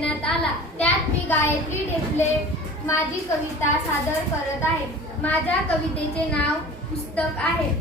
देण्यात आला. त्यात मी गायत्री ढेपले माझी कविता सादर करत आहे. माझ्या कवितेचे नाव पुस्तक आहे.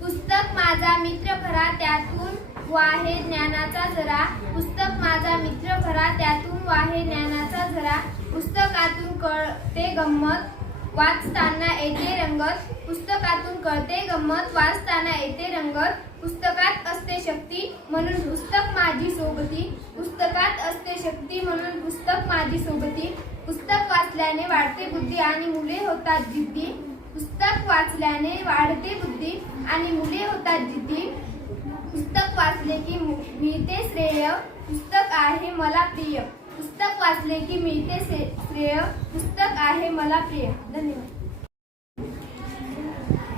पुस्तक माझा मित्र खरा, त्यातून वाहे ज्ञानाचा झरा. पुस्तक माझा मित्र खरा, त्यातून वाहे ज्ञानाचा झरा. पुस्तकातून कळते गंमत, वाचताना येते रंगत. पुस्तकातून कळते गंमत, वाचताना येते रंगत. पुस्तकात असते शक्ती, म्हणून पुस्तक माझी सोबती. पुस्तकात असते शक्ती, म्हणून पुस्तक माझी सोबती. पुस्तक वाचल्याने वाढते बुद्धी आणि मुले होतात जिद्दी. पुस्तक वाचल्याने वाढते बुद्धी आणि मुले होतात जिद्दी. पुस्तक वाचले की मिळते श्रेय, पुस्तक आहे मला प्रिय. पुस्तक वाचले की मिळते श्रेय, पुस्तक आहे मला प्रिय. धन्यवाद.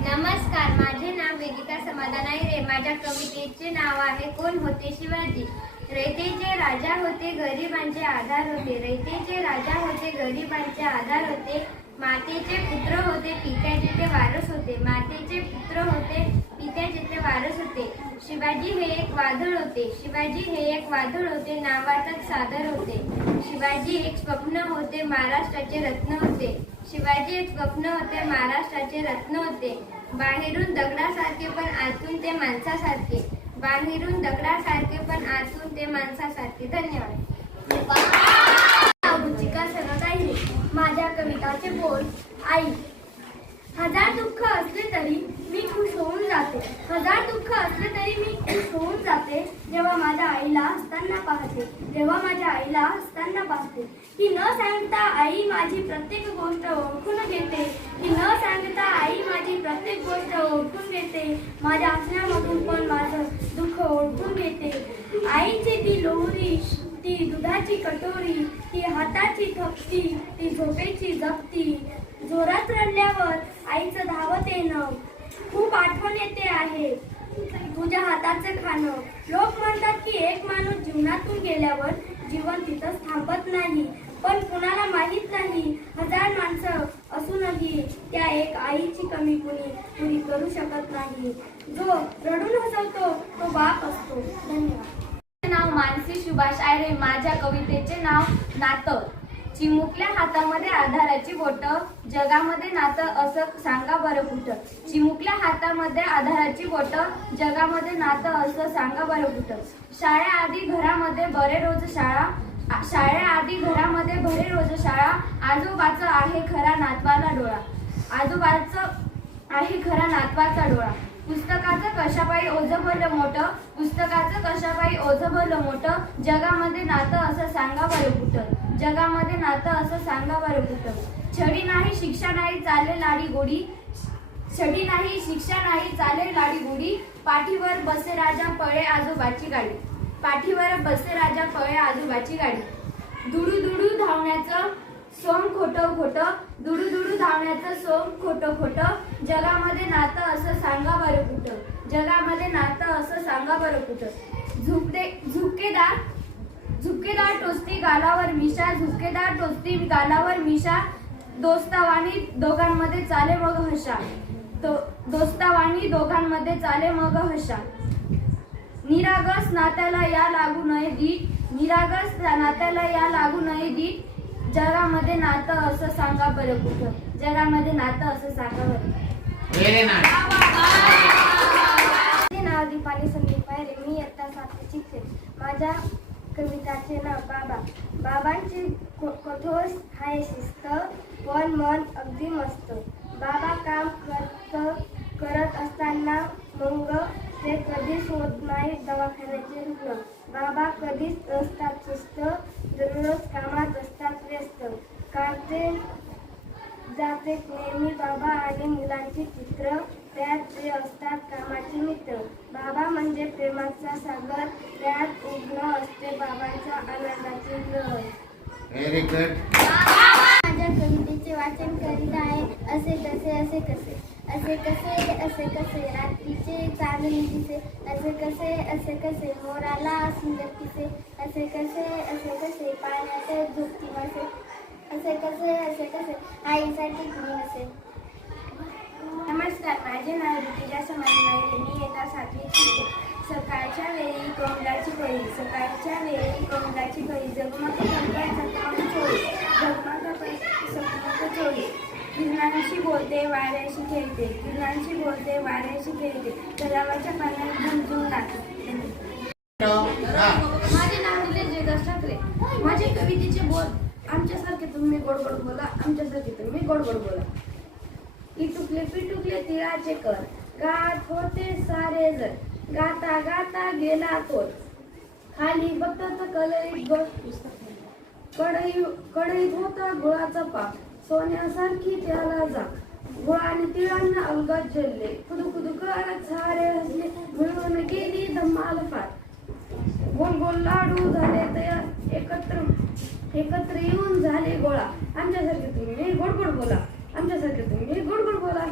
नमस्कार, माझे नाव वेदिका समाधान आहे. माझ्या कवितेचे नाव आहे कोण होते शिवाजी. रयतेचे राजा होते, गरिबांचे आधार होते. रयतेचे राजा होते, गरिबांचे आधार होते. मातेचे पुत्र होते, पित्याचे ते वारस होते. मातेचे पुत्र होते, पित्याचे ते वारस होते. शिवाजी हे एक वादळ होते. शिवाजी हे एक वादळ होते, नावातच सादर होते. शिवाजी एक स्वप्न होते, महाराष्ट्राचे रत्न होते. शिवाजी एक स्वप्न होते, महाराष्ट्राचे रत्न होते. बाहेरून दगडासारखे पण आतून ते माणसासारखे. बाहेरून दगडासारखे पण आतून ते माणसासारखे. धन्यवाद. माझ्या कविताचे बोल. आई. हजार दुःख असले तरी मी खुश होऊन जाते. हजार दुःख असले तरी मी खुश होऊन जाते, जेव्हा माझ्या आईला हसताना पाहते. जेव्हा माझ्या आईला हसताना पाहते. ती न सांगता आई माझी प्रत्येक गोष्ट ओळखून घेते. ती न सांगता आई माझी प्रत्येक गोष्ट ओळखून घेते. माझ्या हसण्यामधून पण माझं दुःख ओळखून घेते. आईची ती लोहरी, ती दुधाची कटोरी, ती हाताची थपकी, ती झोपेची जप्ती. जोरात रडल्यावर आईचं धावत येणं, खूप आठवण येते आहे तुझ्या हाताचं खाणं. लोक म्हणतात की एक माणूस जीवनातून गेल्यावर जीवन तिथंच थांबत नाही, पण कुणाला माहित नाही हजार माणसं असूनही त्या एक आईची कमी कुणी पुरी करू शकत नाही. जो रडून हसवतो तो बाप असतो. धन्यवाद. नाव मानसी सुभाष आयरे. माझ्या कवितेचे नाव नातं. चिमुकल्या हातामध्ये आधाराची बोट, जगामध्ये नातं असं सांगा बरं कुठं. चिमुकल्या हातामध्ये आधाराची बोट, जगामध्ये नातं असं सांगा बरं कुठं. शाळेआधी घरामध्ये बरे रोज शाळा. शाळेआधी घरामध्ये भरे रोज शाळा. आजोबाचं आहे खरा नातवाला डोळा. आजोबाचं आहे खरा नातवाचा डोळा. पुस्तकाचं कशापायी ओझं भरलं मोठं. पुस्तकाचं कशापायी ओझं भरलं मोठं. जगामध्ये नातं असं सांगा बरं कुठं. जगामध्ये नातं असं सांगा बरं कुठं. छडी नाही शिक्षा नाही चाले लाडी गोडी. छडी नाही शिक्षा नाही चाले लाडी गोडी. पाठीवर बसे राजा पळे आजोबाची गाडी. पाठीवर बसे राजा पळे आजोबाची गाडी. दुडू दुडू धावण्याचं सोंग खोटं खोटं. दुडू दुडू धावण्याचं सोंग खोटं खोटं. जगामध्ये नातं असं सांगा बरं कुठं. जगामध्ये नातं असं सांगा बरं कुठं. झुकेदार झुकेदार टोचती गालावर मिशा. झुकेदार टोचती गालावर मिशा. दोस्तावानी दोघांमध्ये चाले मग हशा. दोस्तावानी दोघांमध्ये चाले मग हशा. निरागस नात्याला या लागू नये दीट. निरागस नात्याला या लागू नये दीट. जगामध्ये नातं असं सांगा बरं कुठं. जगामध्ये नातं असं सांगा बरं. माझे नाव दीपाली संदीप पायरे. मी इयत्ता 7वी शिकते. माझ्या कविताचे नाव बाबा. बाबांची कठोर हाय शिस्त, पण मन अगदी मस्त. बाबा काम करत असताना मग ते कधीच होत नाही दवाखान्याचे रुग्ण. बाबा कधीच नसतात सुस्त, दररोज कामात असतात व्यस्त. काढते जाते नेहमी बाबा आणि मुलांची चित्र, त्यात ते असतात कामाचे मित्र. बाबा म्हणजे प्रेमाचा सागर, त्यात उघड असते बाबांच्या आनंदाची लहर. Very good. माझ्या कवितेचे वाचन करीत आहे. असे कसे असे कसे. असे कसे असे कसे रात्रीचे चांदणे दिसे. असे कसे मोराला सुंदर किसे. असे कसे पाण्याचे झोपती मासे. असे कसे आईसाठी कुणी नसे. नमस्कार, माझे नाव ऋतिजा समाधान आहे. मी इयत्ता 7वी शिकते. सकाळच्या वेळी कोंबड्याची कळी. सकाळच्या वेळी कोंबड्याची कळी. जगमग किरणांशी बोलते वाऱ्याशी खेळते, किरणांशी बोलते वाऱ्याशी खेळते, तलावाच्या पाण्यात झुमझुम नाचते. माझे नाव निलेश जयदास ठाकरे. माझे कवितेचे बोल, आमच्यासारखे तुम्ही गोड गोड बोला, आमच्यासारखे तुम्ही गोड गोड बोला. इटुकले पिटुकले तिळाचे कर, गात होते सारे जण, गाता गाता गेला तोर. खाली बघतात कलईत कढईत होता गुळाचा पाक, सोन्यासारखी त्याला जा. गुळाने तिळांना अलगद झेलले, खुदू खुदू करत सारे हसले, मिळून गेली धम्माल फार. गोल गोल लाडू झाले तयार, एकत्र येऊन झाले गोळा. आमच्यासारखे तुम्ही गोड गोड बोला, आमच्यासारखे तुम्ही गोड गोड बोला.